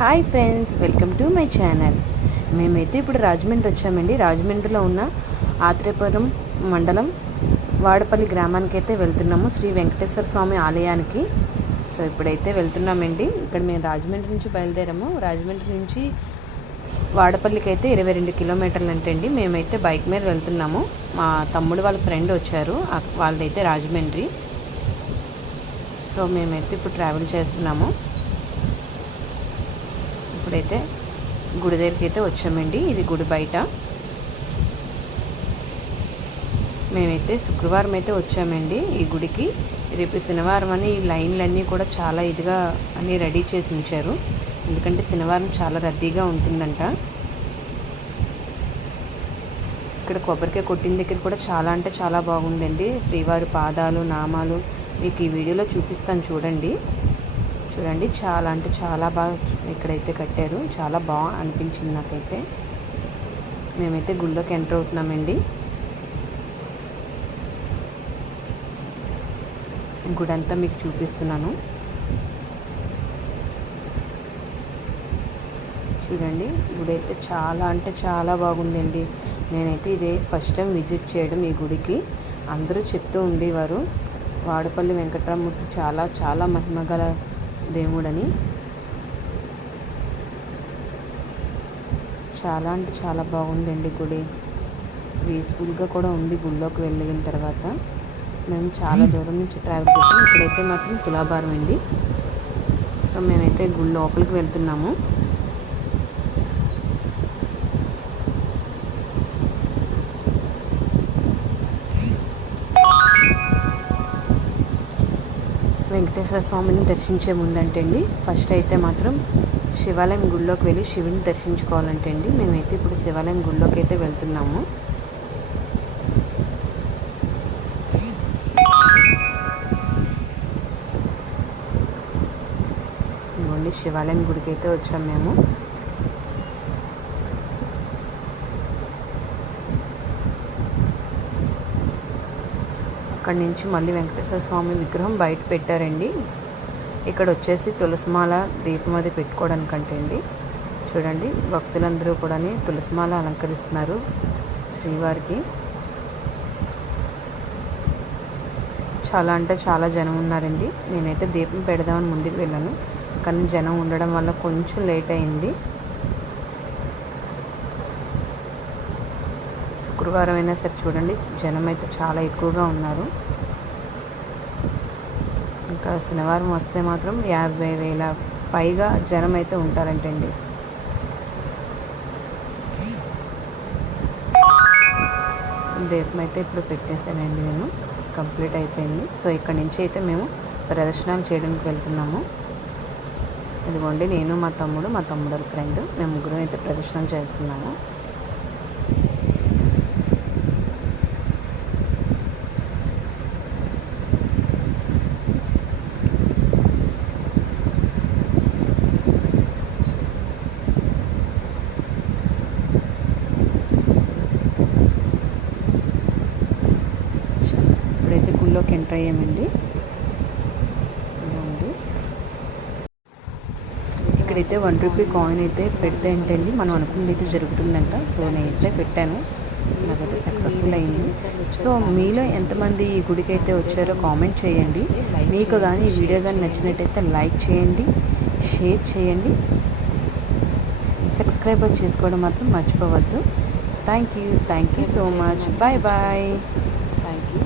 Hi friends, welcome to my channel. మేమైతే ఇప్పుడు రాజమండ్రి వచ్చామండి. రాజమండ్రిలో ఉన్న ఆత్రేయపురం మండలం వాడపల్లి గ్రామానికి అయితే వెళ్తున్నాము, శ్రీ వెంకటేశ్వర స్వామి ఆలయానికి. సో ఇప్పుడైతే వెళ్తున్నామండి. ఇక్కడ మేము రాజమండ్రి నుంచి బయలుదేరాము. రాజమండ్రి నుంచి వాడపల్లికి అయితే 22 కిలోమీటర్లు అంటండి. మేమైతే బైక్ మీద వెళ్తున్నాము. మా తమ్ముడు వాళ్ళ ఫ్రెండ్ వచ్చారు, వాళ్ళదైతే రాజమండ్రి. సో మేమైతే ఇప్పుడు ట్రావెల్ చేస్తున్నాము. ఇప్పుడైతే గుడి దగ్గరికి అయితే వచ్చామండి. ఇది గుడి బయట. మేమైతే శుక్రవారం అయితే వచ్చామండి ఈ గుడికి. రేపు శనివారం అని ఈ లైన్లన్నీ కూడా చాలా ఇదిగా అన్నీ రెడీ చేసి ఉంచారు, ఎందుకంటే శనివారం చాలా రద్దీగా ఉంటుందంట. ఇక్కడ కొబ్బరికాయ కొట్టిన దగ్గర కూడా చాలా అంటే చాలా బాగుందండి. శ్రీవారి పాదాలు, నామాలు మీకు ఈ వీడియోలో చూపిస్తాను చూడండి. చాలా అంటే చాలా బాగా ఇక్కడైతే కట్టారు. చాలా బాగా అనిపించింది నాకైతే. మేమైతే గుళ్ళోకి ఎంటర్ అవుతున్నామండి. గుడి అంతా మీకు చూపిస్తున్నాను చూడండి. గుడి అయితే చాలా అంటే చాలా బాగుందండి. నేనైతే ఇదే ఫస్ట్ టైం విజిట్ చేయడం ఈ గుడికి. అందరూ చెప్తూ ఉండేవారు వాడపల్లి వెంకటరామూర్తి చాలా చాలా మహిమగల దేవుడని. చాలా అంటే చాలా బాగుందండి గుడి. పీస్ఫుల్గా కూడా ఉంది. గుళ్ళోకి వెళ్ళిన తర్వాత మేము చాలా దూరం నుంచి ట్రావెల్ చేసాం. ఇక్కడైతే మాత్రం తులాభారం అండి. సో మేమైతే గుడి లోపలికి వెళ్తున్నాము. వెంకటేశ్వర స్వామిని దర్శించే ముందంటే అండి, ఫస్ట్ అయితే మాత్రం శివాలయం గుడిలోకి వెళ్ళి శివుని దర్శించుకోవాలంటే అండి. మేమైతే ఇప్పుడు శివాలయం గుడిలోకి అయితే వెళ్తున్నాము. ఇవ్వండి, శివాలయం గుడికి అయితే వచ్చాము మేము. అక్కడి నుంచి మళ్ళీ వెంకటేశ్వర స్వామి విగ్రహం బయట పెట్టారండి. ఇక్కడ వచ్చేసి తులసిమాల దీపం అది పెట్టుకోవడానికంటే అండి. చూడండి, భక్తులందరూ కూడా తులసిమాల అలంకరిస్తున్నారు శ్రీవారికి. చాలా అంటే చాలా జనం ఉన్నారండి. నేనైతే దీపం పెడదామని ముందుకు వెళ్ళాను, కానీ జనం ఉండడం వల్ల కొంచెం లేట్ అయింది. శుక్రవారం అయినా సరే చూడండి, జనం అయితే చాలా ఎక్కువగా ఉన్నారు. ఇంకా శనివారం వస్తే మాత్రం 50,000 పైగా జనం అయితే ఉంటారంటండి. దీపం అయితే ఇప్పుడు పెట్టేశానండి నేను. కంప్లీట్ అయిపోయింది. సో ఇక్కడ నుంచి అయితే మేము ప్రదర్శనలు చేయడానికి వెళ్తున్నాము. ఇదిగోండి, నేను మా తమ్ముడు వాళ్ళ ఫ్రెండ్, మేము ముగ్గురం అయితే ప్రదర్శనలు చేస్తున్నాము. ఇప్పుడైతే గుళ్ళోకి ఎంటర్ అయ్యామండి. ఇక్కడైతే ₹1 కాయిన్ అయితే పెడితే ఏంటండి మనం అనుకున్నది అయితే జరుగుతుందంట. సో నేనైతే పెట్టాను, నాకైతే సక్సెస్ఫుల్ అయింది. సో మీలో ఎంతమంది ఈ గుడికి అయితే వచ్చారో కామెంట్ చేయండి. మీకు కానీ ఈ వీడియో కానీ నచ్చినట్టయితే లైక్ చేయండి, షేర్ చేయండి, సబ్స్క్రైబ్ చేసుకోవడం మాత్రం మర్చిపోవద్దు. Thank you so much. Bye bye. Thank you.